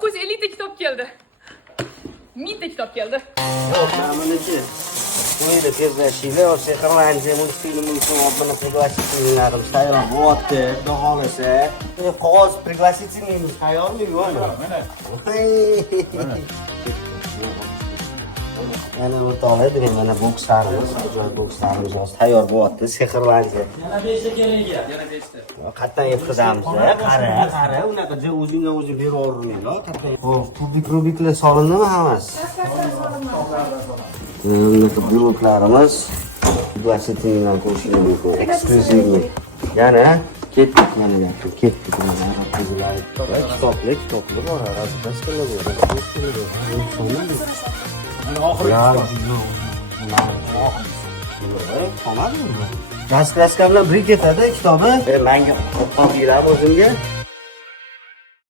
950 ta kitob keldi. 1000 ta kitob keldi. Yo'q, meniki. Buyda kezlashinglar, sehrlanchi multfilmning o'rnini пригласительныйlarimiz tayyor bo'lyapti. Xudo xolasa. Qog'oz пригласительныйimiz tayyormi yo'qmi? Mana o'rtoqlar, demak mana bokslarimiz, ajoyib bokslarimiz hozir tayyor bo'lyapti. Sehrlanchi. Yana 5 ta kerak ekan. Yana 5 ta. Qatdan yetkazamiz. Qara, unaqa o'zingga o'zi berib yubormanglar. Xo'p, kubiklar solindimi hammasi? Bunaqa bloklarimiz пригласительныйdan ko'rishingiz mumkin. Eksklyuzivniy. Yana ketdik mana bu ketdik mana kitoblar bor, razraskalar bor. Raskraska bilan bir ketadi kitobi. Menga qo'yib beramiz o'zimga.